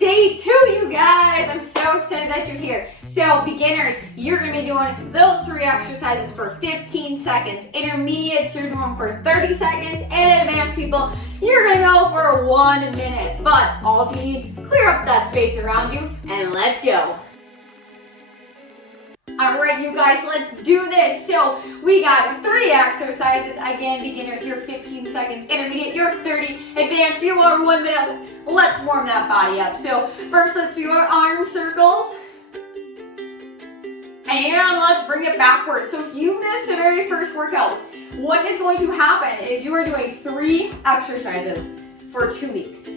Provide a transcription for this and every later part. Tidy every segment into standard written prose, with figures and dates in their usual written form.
Day 2, you guys! I'm so excited that you're here. So beginners, you're gonna be doing those 3 exercises for 15 seconds. Intermediates, you're doing for 30 seconds. And advanced people, you're gonna go for 1 minute. But all you need, clear up that space around you and let's go. All right, you guys, let's do this. So we got 3 exercises. Again, beginners, you're 15 seconds. Intermediate, you're 30. Advanced, you are 1 minute. Let's warm that body up. So first, let's do our arm circles. And let's bring it backwards. So if you missed the very first workout, what is going to happen is you are doing 3 exercises for 2 weeks.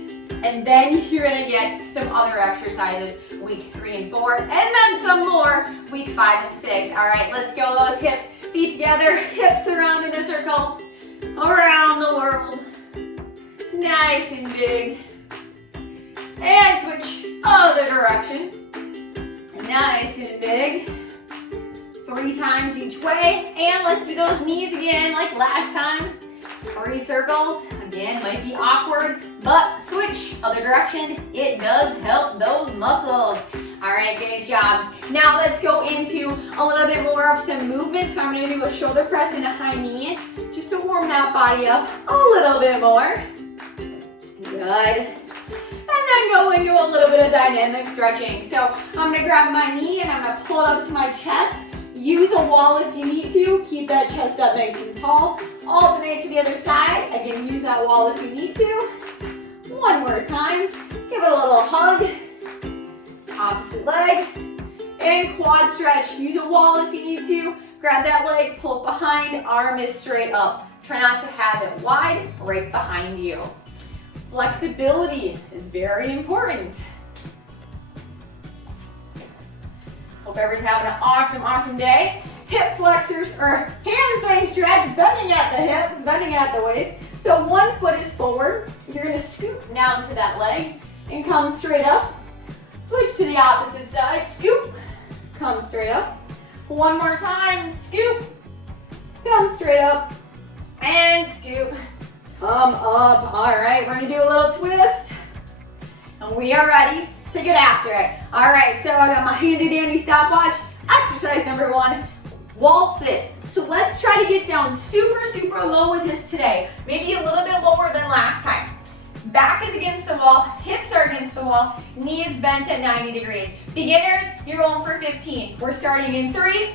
And then you're gonna get some other exercises week 3 and 4, and then some more week 5 and 6. All right, let's go. Those hips, feet together, hips around in a circle, around the world. Nice and big. And switch other direction. Nice and big. 3 times each way. And let's do those knees again like last time. 3 circles. Again, might be awkward, but switch other direction. It does help those muscles. All right, good job. Now let's go into a little bit more of some movement. So I'm gonna do a shoulder press and a high knee, just to warm that body up a little bit more. Good. And then go into a little bit of dynamic stretching. So I'm gonna grab my knee and I'm gonna pull it up to my chest. Use a wall if you need to. Keep that chest up nice and tall. Alternate to the other side. Again, use that wall if you need to. One more time. Give it a little hug. Opposite leg. And quad stretch. Use a wall if you need to. Grab that leg, pull it behind. Arm is straight up. Try not to have it wide, right behind you. Flexibility is very important. Hope everyone's having an awesome day. Hip flexors or hamstring stretch, bending at the hips, bending at the waist. So 1 foot is forward. You're gonna scoop down to that leg and come straight up. Switch to the opposite side, scoop, come straight up. 1 more time, scoop, come straight up, and scoop, come up. All right, we're gonna do a little twist, and we are ready to get after it. All right, so I got my handy dandy stopwatch. Exercise number 1, wall sit. So let's try to get down super low with this today. Maybe a little bit lower than last time. Back is against the wall, hips are against the wall, knees bent at 90 degrees. Beginners, you're going for 15. We're starting in 3,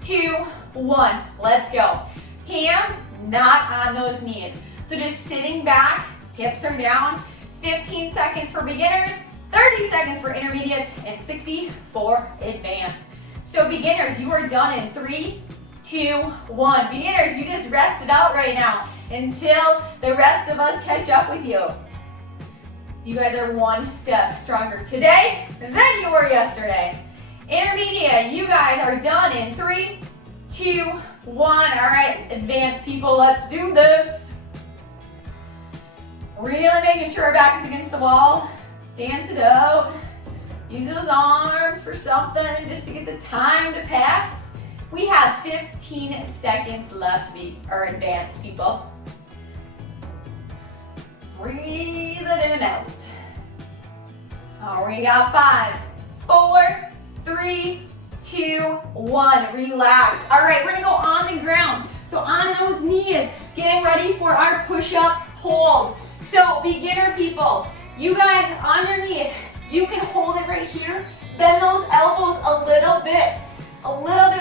2, 1. Let's go. Hands not on those knees. So just sitting back, hips are down. 15 seconds for beginners, 30 seconds for intermediates, and 60 for advanced. So beginners, you are done in 3, 2, 1. Beginners, you just rest it out right now until the rest of us catch up with you. You guys are 1 step stronger today than you were yesterday. Intermediate, you guys are done in 3, 2, 1. All right, advanced people, let's do this. Really making sure our back is against the wall. Dance it out. Use those arms for something just to get the time to pass. We have 15 seconds left, our advanced people. Breathe it in and out. All right, we got 5, 4, 3, 2, 1. Relax. All right, we're gonna go on the ground. So on those knees, getting ready for our push-up hold. So beginner people, you guys on your knees, you can hold it right here. Bend those elbows a little bit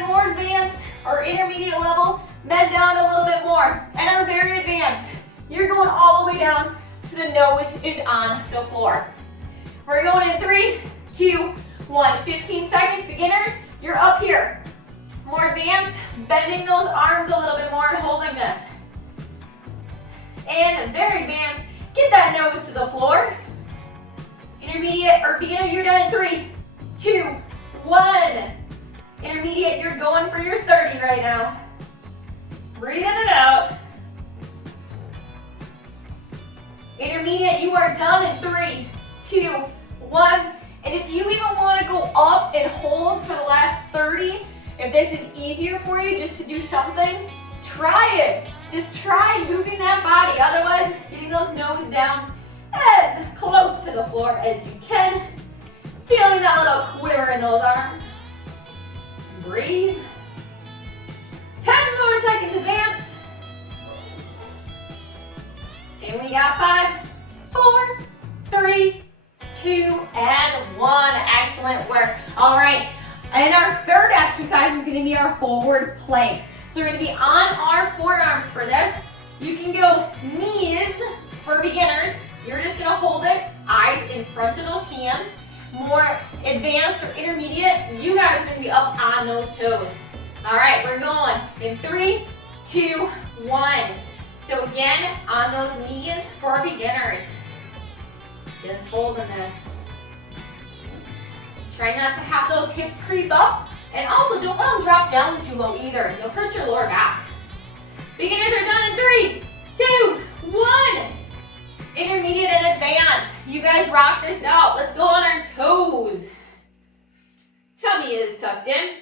more advanced or intermediate level. Bend down a little bit more. And are very advanced, you're going all the way down to the nose is on the floor. We're going in 3, 2, 1. 15 seconds, beginners, you're up here. More advanced, bending those arms a little bit more and holding this. And very advanced, get that nose to the floor. Intermediate or beginner, you're done in 3, 2, 1. Intermediate, you're going for your 30 right now. Breathing it out. Intermediate, you are done in 3, 2, 1. And if you even want to go up and hold for the last 30, if this is easier for you just to do something, try it. Just try moving that body. Otherwise, getting those nose down as close to the floor as you can. Feeling that little quiver in those arms. Breathe. 10 more seconds advanced. And we got 5, 4, 3, 2, and 1. Excellent work. All right, and our third exercise is gonna be our forward plank. So we're gonna be on our forearms for this. You can go knees for beginners. You're just gonna hold it, eyes in front of those hands. More advanced or intermediate, you guys are gonna be up on those toes. All right, we're going in 3, 2, 1. So again, on those knees for beginners. Just holding this. Try not to have those hips creep up. And also, don't let them drop down too low either. You'll hurt your lower back. Beginners are done in 3, 2, 1. Intermediate and advanced. You guys rock this out. Let's go on our toes. Tummy is tucked in.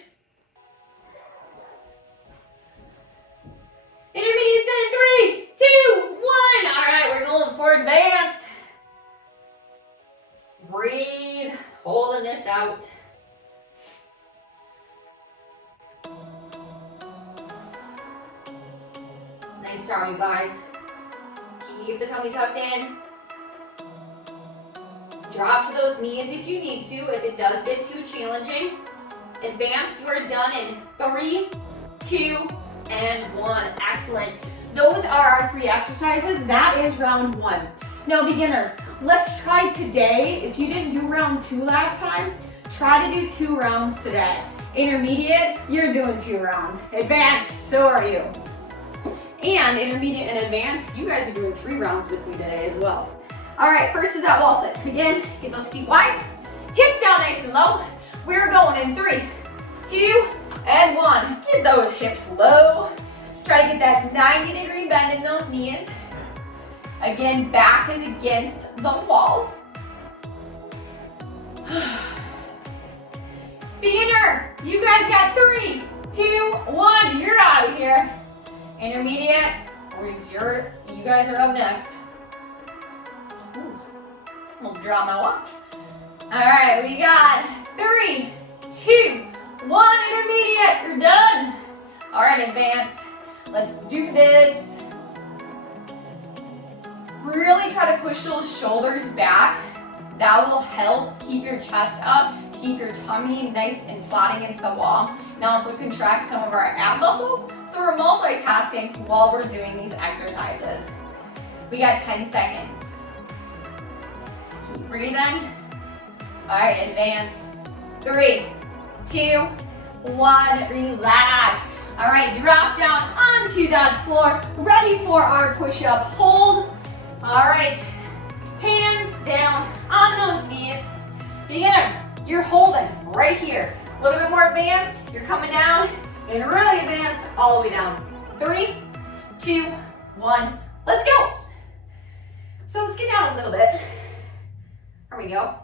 Intermediate done in 3, 2, 1. All right, we're going for advanced. Breathe, holding this out. Nice job, you guys. Keep the tummy tucked in. Drop to those knees if you need to, if it does get too challenging. Advanced, you are done in 3, 2, and 1. Excellent. Those are our 3 exercises. That is round 1. Now, beginners, let's try today. If you didn't do round 2 last time, try to do 2 rounds today. Intermediate, you're doing 2 rounds. Advanced, so are you. And intermediate and advanced, you guys are doing 3 rounds with me today as well. All right, first is that wall sit. Again, get those feet wide, hips down nice and low. We're going in 3, 2, and 1. Get those hips low. Try to get that 90-degree bend in those knees. Again, back is against the wall. Beginner, you guys got 3, 2, 1. You're out of here. Intermediate, you guys are up next. Ooh, almost dropped my watch. All right, we got 3, 2, 1. Intermediate, you're done. All right, advanced. Let's do this. Really try to push those shoulders back. That will help keep your chest up, to keep your tummy nice and flat against the wall, and also contract some of our ab muscles. So we're multitasking while we're doing these exercises. We got 10 seconds. Keep breathing. All right, advanced. 3, 2, 1, relax. All right, drop down onto that floor, ready for our push-up. Hold. All right, hands down on those knees. Beginner, you're holding right here. A little bit more advanced, you're coming down, and really advanced, all the way down. 3, 2, 1, let's go. So let's get down a little bit. There we go.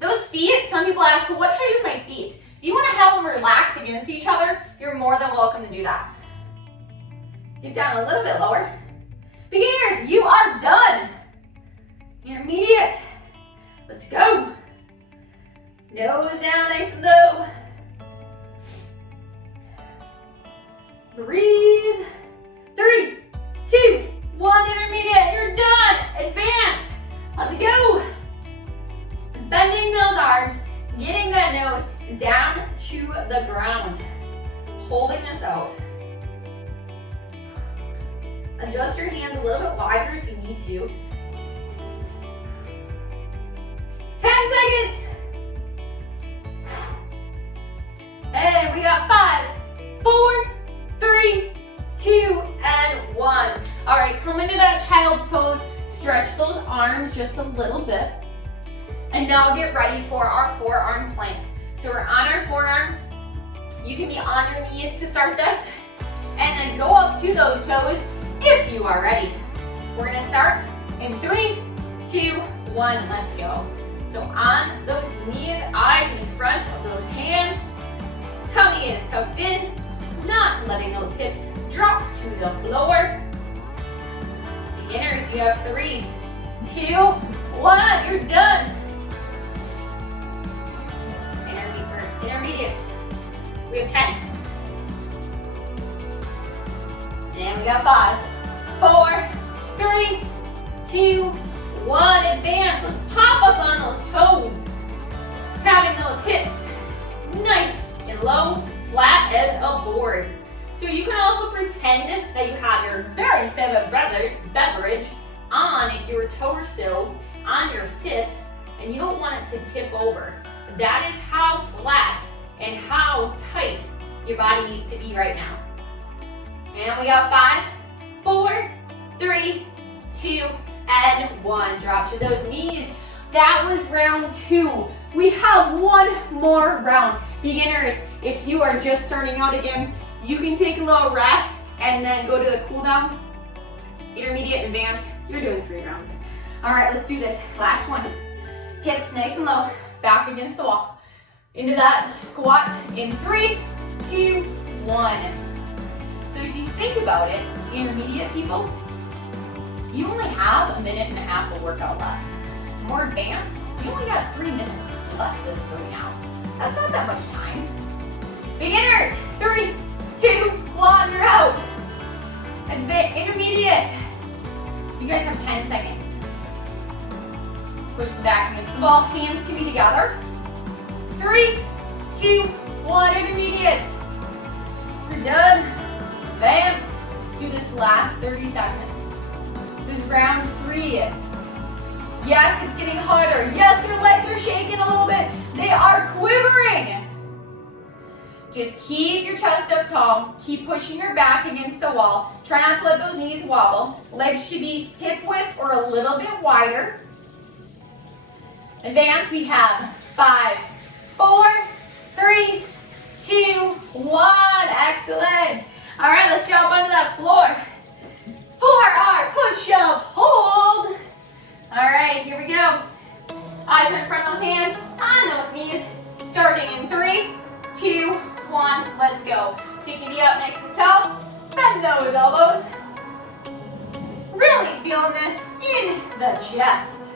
Those feet, some people ask, well, what should I do with my feet? If you want to have them relax against each other, you're more than welcome to do that. Get down a little bit lower. Beginners, you are done. Intermediate, let's go. Nose down nice and low. Breathe. 3, 2, 1, intermediate, you're done. Advanced, let's go. Bending those arms, getting that nose down to the ground. Holding this out. Adjust your hands a little bit wider if you need to. 10 seconds. And we got 5, 4, 3, 2, and 1. All right, come into that child's pose. Stretch those arms just a little bit. And now get ready for our forearm plank. So we're on our forearms. You can be on your knees to start this. And then go up to those toes if you are ready. We're gonna start in 3, 2, 1, let's go. So on those knees, eyes in front of those hands. Tummy is tucked in, not letting those hips drop to the floor. Beginners, you have 3, 2, 1, you're done. Intermediate. We have 10. And we got 5, 4, 3, 2, 1. Advance. Let's pop up on those toes. Having those hips nice and low, flat as a board. So you can also pretend that you have your very favorite beverage on your torso, on your hips, and you don't want it to tip over. That is how flat and how tight your body needs to be right now. And we got 5, 4, 3, 2, and 1. Drop to those knees. That was round 2. We have one more round. Beginners, if you are just starting out again, you can take a little rest and then go to the cool down. Intermediate, advanced, you're doing 3 rounds. All right, let's do this. Last one. Hips nice and low, back against the wall. Into that squat in 3, 2, 1. So if you think about it, intermediate people, you only have 1.5 minutes of workout left. More advanced, you only got 3 minutes, less than 3 now. That's not that much time. Beginners, 3, 2, 1, you're out. Intermediate, you guys have 10 seconds. Push the back against the wall, hands can be together. 3, 2, 1, intermediate. You're done. Advanced. Let's do this last 30 seconds. This is round 3. Yes, it's getting harder. Yes, your legs are shaking a little bit. They are quivering. Just keep your chest up tall. Keep pushing your back against the wall. Try not to let those knees wobble. Legs should be hip width or a little bit wider. Advance, we have 5, 4, 3, 2, 1. Excellent. All right, let's jump onto that floor for our push-up hold. All right, here we go. Eyes are in front of those hands, on those knees. Starting in 3, 2, 1, let's go. So you can be up nice and tall. Bend those elbows. Really feeling this in the chest.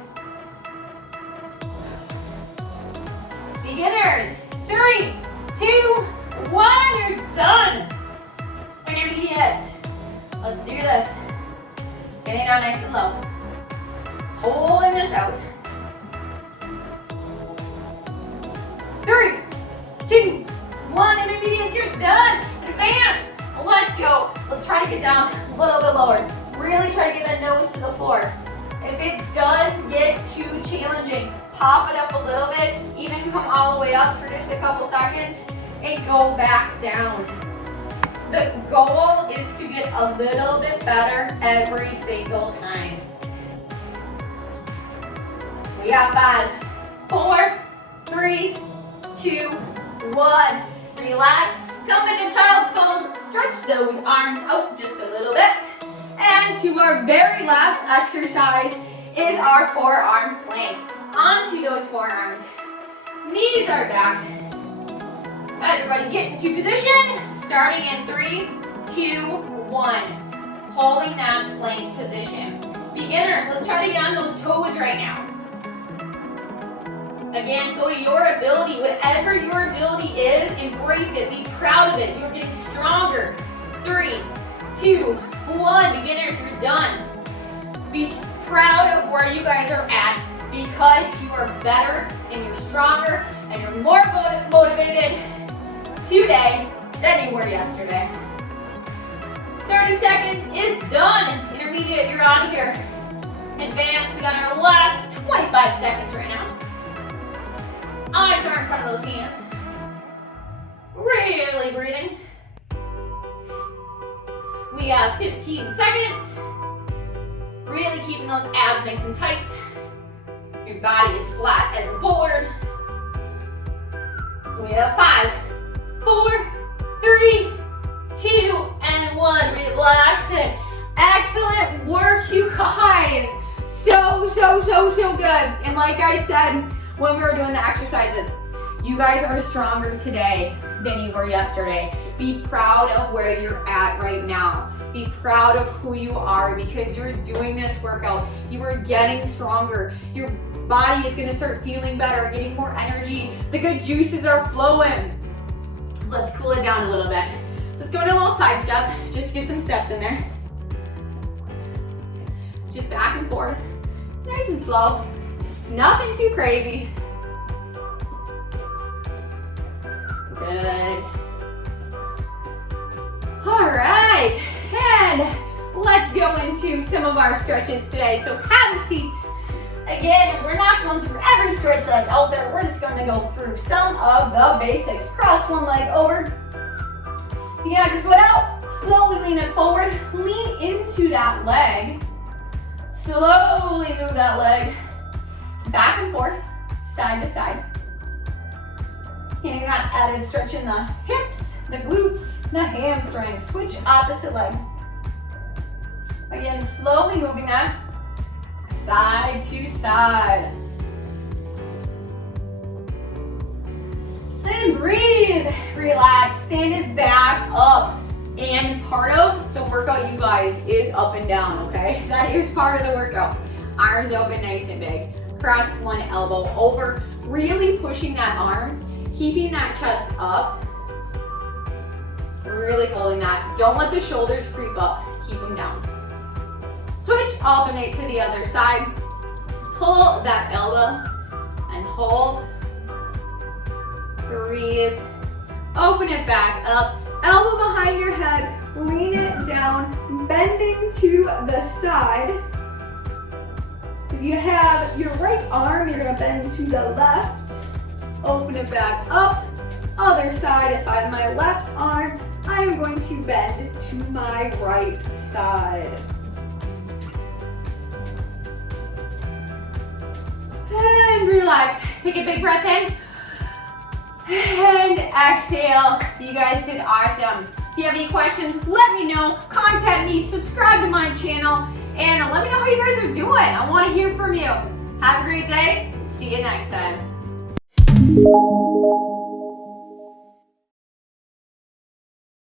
Beginners, 3, 2, 1, you're done. Intermediate. Let's do this. Getting down nice and low. Holding this out. 3, 2, 1, intermediate, you're done. Advance. Let's go. Let's try to get down a little bit lower. Really try to get the nose to the floor. If it does get too challenging, pop it up a little bit, even come all the way up for just a couple seconds and go back down. The goal is to get a little bit better every single time. We got 5, 4, 3, 2, 1. Relax, come into child's pose, stretch those arms out just a little bit. And to our very last exercise is our forearm plank. Onto those forearms. Knees are back. Everybody get into position. Starting in 3, 2, 1. Holding that plank position. Beginners, let's try to get on those toes right now. Again, go to your ability. Whatever your ability is, embrace it. Be proud of it. You're getting stronger. 3, 2, 1. Beginners, you're done. Be proud of where you guys are at because you are better and you're stronger and you're more motivated today than you were yesterday. 30 seconds is done. Intermediate, you're out of here. Advanced, we got our last 25 seconds right now. Eyes are in front of those hands. Really breathing. We have 15 seconds. Really keeping those abs nice and tight. Your body is flat as a board. We have 5, 4, 3, 2, and 1. Relax it. Excellent work, you guys. So good. And like I said when we were doing the exercises, you guys are stronger today than you were yesterday. Be proud of where you're at right now. Be proud of who you are because you're doing this workout. You are getting stronger. Your body is gonna start feeling better, getting more energy. The good juices are flowing. Let's cool it down a little bit. So let's go to a little side step. Just get some steps in there. Just back and forth. Nice and slow. Nothing too crazy. Good. All right, and let's go into some of our stretches today. So have a seat. Again, we're not going through every stretch that's out there. We're just going to go through some of the basics. Cross one leg over. You can have your foot out. Slowly lean it forward. Lean into that leg. Slowly move that leg back and forth, side to side. Getting that added stretch in the hips, the glutes, the hamstrings. Switch opposite leg. Again, slowly moving that side to side. And breathe, relax, stand it back up. And part of the workout, you guys, is up and down, okay? That is part of the workout. Arms open nice and big. Cross one elbow over, really pushing that arm, keeping that chest up. Really holding that. Don't let the shoulders creep up. Keep them down. Switch, alternate to the other side. Pull that elbow and hold. Breathe. Open it back up. Elbow behind your head. Lean it down. Bending to the side. If you have your right arm, you're going to bend to the left. Open it back up. Other side, if I have my left arm, I am going to bend to my right side. And relax. Take a big breath in. And exhale. You guys did awesome. If you have any questions, let me know. Contact me, subscribe to my channel, and let me know how you guys are doing. I want to hear from you. Have a great day. See you next time.